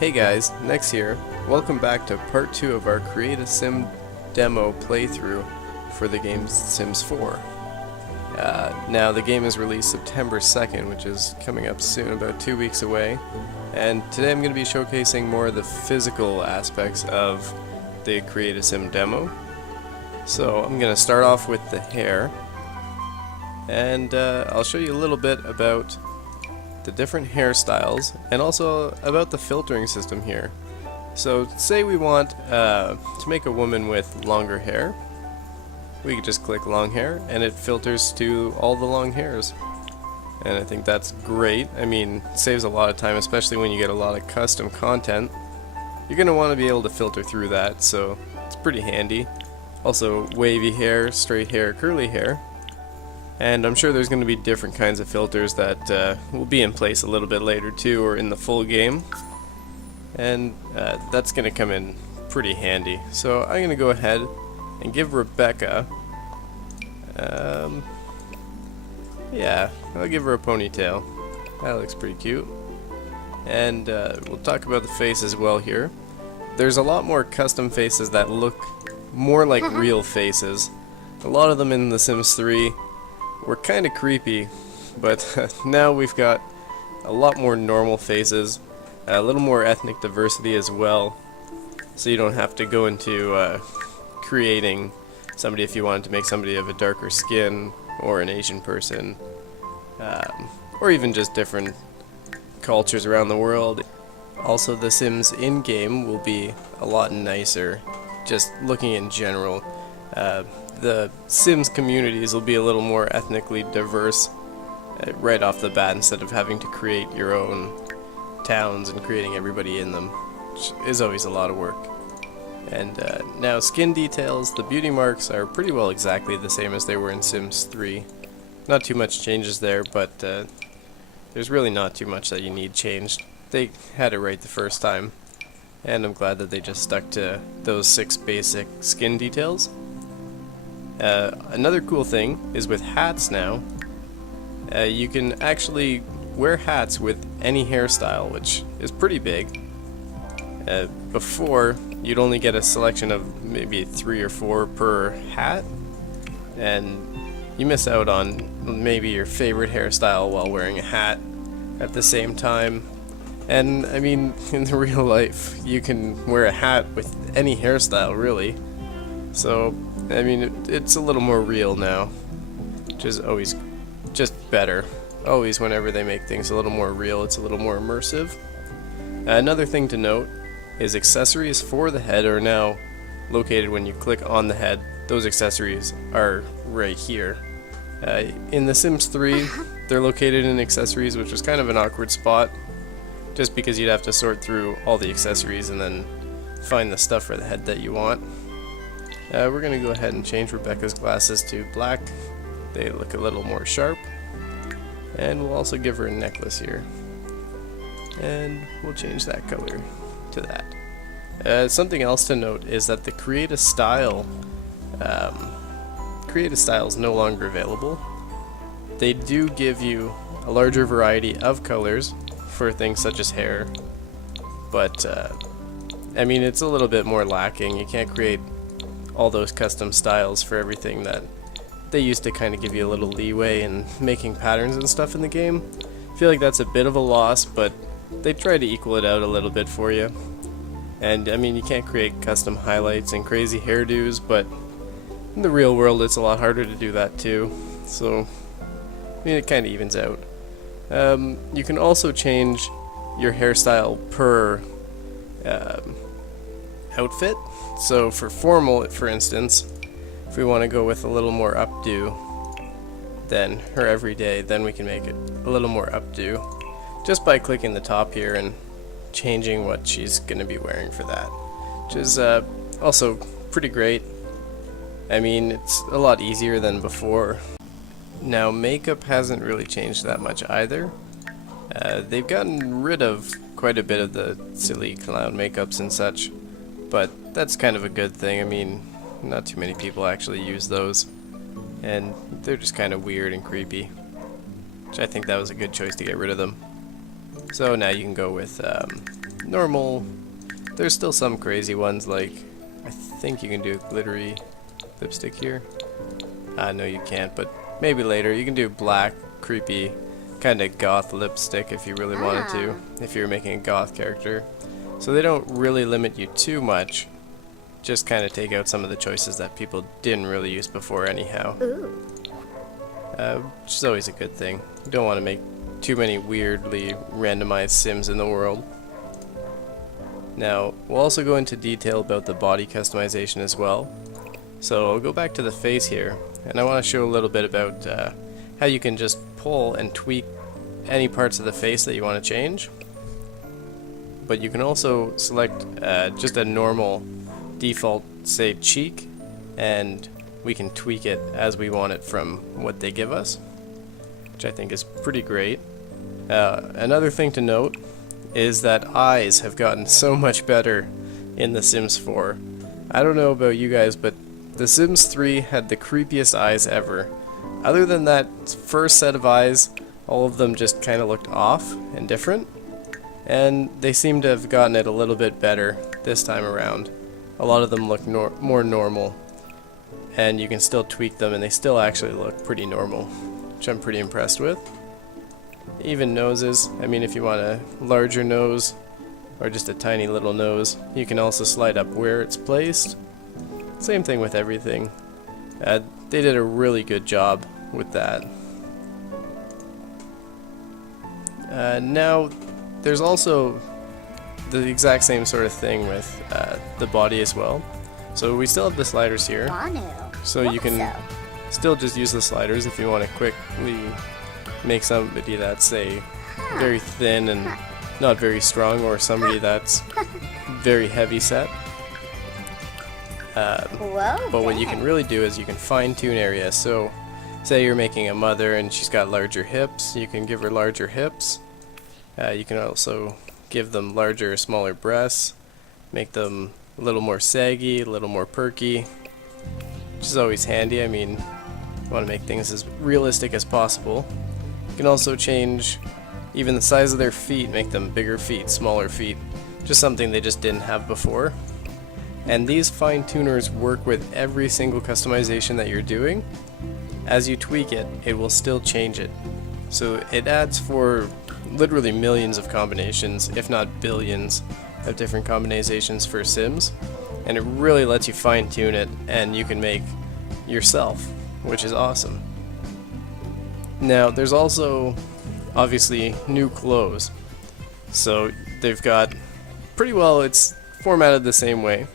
Hey guys, Nex here. Welcome back to part 2 of our Create a Sim demo playthrough for the game Sims 4. Now the game is released September 2nd, which is coming up soon, about 2 weeks away. And today I'm going to be showcasing more of the physical aspects of the Create a Sim demo. So I'm going to start off with the hair. And I'll show you a little bit about the different hairstyles and also about the filtering system here. So say we want to make a woman with longer hair. We could just click long hair and it filters to all the long hairs. And I think that's great. I mean, it saves a lot of time, especially when you get a lot of custom content. You're going to want to be able to filter through that, so it's pretty handy. Also, wavy hair, straight hair, curly hair. And I'm sure there's going to be different kinds of filters that will be in place a little bit later too, or in the full game. And that's going to come in pretty handy. So I'm going to go ahead and give Rebecca, yeah, I'll give her a ponytail. That looks pretty cute. And we'll talk about the face as well here. There's a lot more custom faces that look more like real faces. A lot of them in The Sims 3 were kind of creepy, but now we've got a lot more normal faces, a little more ethnic diversity as well, so you don't have to go into creating somebody if you wanted to make somebody of a darker skin or an Asian person, or even just different cultures around the world. Also, The Sims in-game will be a lot nicer, just looking in general. The Sims communities will be a little more ethnically diverse right off the bat, instead of having to create your own towns and creating everybody in them, which is always a lot of work. And now skin details, the beauty marks are pretty well exactly the same as they were in Sims 3. Not too much changes there, but there's really not too much that you need changed. They had it right the first time, and I'm glad that they just stuck to those 6 basic skin details. Another cool thing is with hats now, you can actually wear hats with any hairstyle, which is pretty big. Before, you'd only get a selection of maybe 3 or 4 per hat, and you miss out on maybe your favorite hairstyle while wearing a hat at the same time. And I mean, in real life, you can wear a hat with any hairstyle, really. So I mean, it's a little more real now, which is always just better. Always, whenever they make things a little more real, it's a little more immersive. Another thing to note is accessories for the head are now located when you click on the head. Those accessories are right here. In The Sims 3, they're located in accessories, which was kind of an awkward spot, just because you'd have to sort through all the accessories and then find the stuff for the head that you want. We're going to go ahead and change Rebecca's glasses to black. They look a little more sharp. And we'll also give her a necklace here. And we'll change that color to that. Something else to note is that the Create a Style is no longer available. They do give you a larger variety of colors for things such as hair, but I mean, it's a little bit more lacking. You can't create all those custom styles for everything that they used to kind of give you a little leeway in making patterns and stuff in the game. I feel like that's a bit of a loss, but they try to equal it out a little bit for you. And I mean, you can't create custom highlights and crazy hairdos, but in the real world it's a lot harder to do that too. So I mean, it kind of evens out. You can also change your hairstyle per outfit. So for formal, for instance, if we want to go with a little more updo than her everyday, then we can make it a little more updo just by clicking the top here and changing what she's going to be wearing for that, which is also pretty great. I mean, it's a lot easier than before. Now, makeup hasn't really changed that much either. They've gotten rid of quite a bit of the silly clown makeups and such, but that's kind of a good thing. I mean, not too many people actually use those, and they're just kind of weird and creepy, which I think that was a good choice to get rid of them. So now you can go with normal. There's still some crazy ones, like I think you can do a glittery lipstick here. No, you can't, but maybe later. You can do black, creepy, kind of goth lipstick if you really wanted to, if you're making a goth character. So they don't really limit you too much, just kind of take out some of the choices that people didn't really use before anyhow. Which is always a good thing. You don't want to make too many weirdly randomized Sims in the world. Now, we'll also go into detail about the body customization as well. So I'll go back to the face here, and I want to show a little bit about how you can just pull and tweak any parts of the face that you want to change. But you can also select just a normal default, say, cheek, and we can tweak it as we want it from what they give us, which I think is pretty great. Another thing to note is that eyes have gotten so much better in The Sims 4. I don't know about you guys, but The Sims 3 had the creepiest eyes ever. Other than that first set of eyes, all of them just kind of looked off and different, and they seem to have gotten it a little bit better this time around. A lot of them look more normal, and you can still tweak them and they still actually look pretty normal, which I'm pretty impressed with. Even noses, I mean, if you want a larger nose or just a tiny little nose, you can also slide up where it's placed. Same thing with everything. They did a really good job with that. Now, there's also the exact same sort of thing with the body as well. So we still have the sliders here, so you can still just use the sliders if you want to quickly make somebody that's, say, very thin and not very strong, or somebody that's very heavy set. But what you can really do is you can fine-tune areas. So say you're making a mother and she's got larger hips, you can give her larger hips. You can also give them larger or smaller breasts, make them a little more saggy, a little more perky, which is always handy. I mean, you want to make things as realistic as possible. You can also change even the size of their feet, make them bigger feet, smaller feet, just something they just didn't have before. And these fine-tuners work with every single customization that you're doing. As you tweak it, it will still change it. So it adds for literally millions of combinations, if not billions, of different combinations for Sims. And it really lets you fine-tune it, and you can make yourself, which is awesome. Now, there's also, obviously, new clothes. So they've got, pretty well, it's formatted the same way.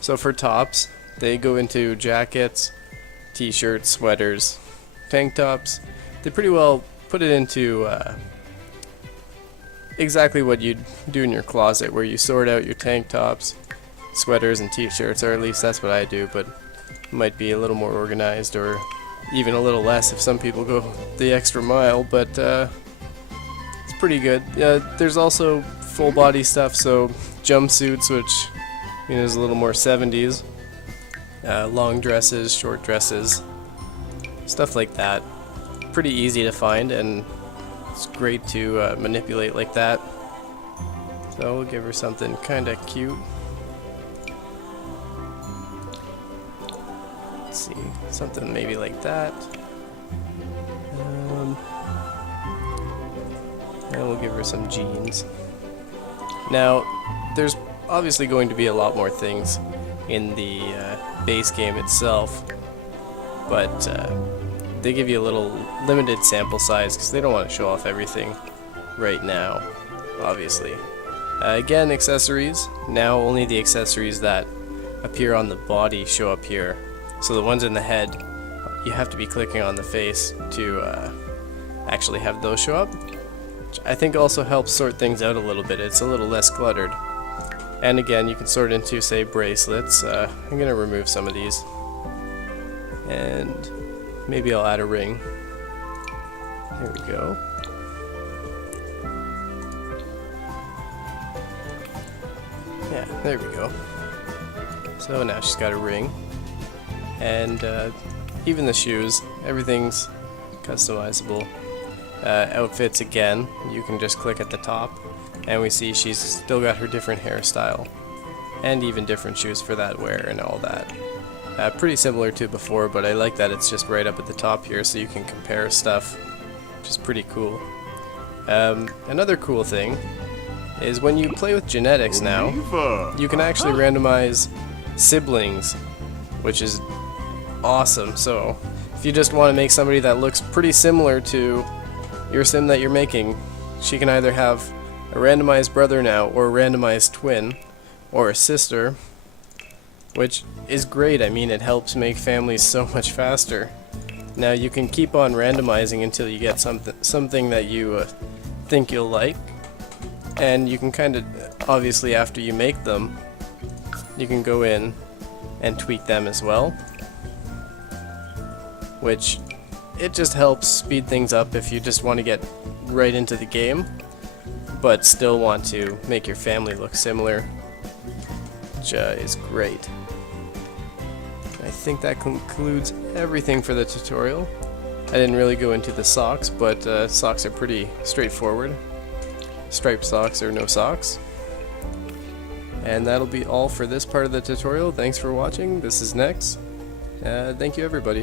So for tops, they go into jackets, t-shirts, sweaters, tank tops. They pretty well put it into exactly what you'd do in your closet, where you sort out your tank tops, sweaters, and t-shirts, or at least that's what I do, but it might be a little more organized, or even a little less if some people go the extra mile, but it's pretty good. There's also full body stuff, so jumpsuits, which is a little more 70s, long dresses, short dresses, stuff like that. Pretty easy to find, and it's great to manipulate like that. So we'll give her something kinda cute. Let's see, something maybe like that. And we'll give her some jeans. Now, there's obviously going to be a lot more things in the base game itself, but they give you a little limited sample size because they don't want to show off everything right now, obviously. Again, accessories. Now only the accessories that appear on the body show up here. So the ones in the head, you have to be clicking on the face to actually have those show up, which I think also helps sort things out a little bit. It's a little less cluttered. And again, you can sort into, say, bracelets. I'm going to remove some of these. And maybe I'll add a ring. There we go. Yeah, there we go. So now she's got a ring. And even the shoes, everything's customizable. Outfits, again, you can just click at the top and we see she's still got her different hairstyle, and even different shoes for that wear and all that. Pretty similar to before, but I like that it's just right up at the top here so you can compare stuff, which is pretty cool. Another cool thing is when you play with genetics now, you can actually randomize siblings, which is awesome. So if you just want to make somebody that looks pretty similar to your sim that you're making, she can either have a randomized brother now, or a randomized twin, or a sister, which is great. I mean, it helps make families so much faster. Now you can keep on randomizing until you get something that you think you'll like, and you can kind of, obviously after you make them, you can go in and tweak them as well, which it just helps speed things up if you just want to get right into the game but still want to make your family look similar, which is great. I think that concludes everything for the tutorial. I didn't really go into the socks, but socks are pretty straightforward. Striped socks or no socks. And that'll be all for this part of the tutorial. Thanks for watching. This is Nex. Thank you everybody.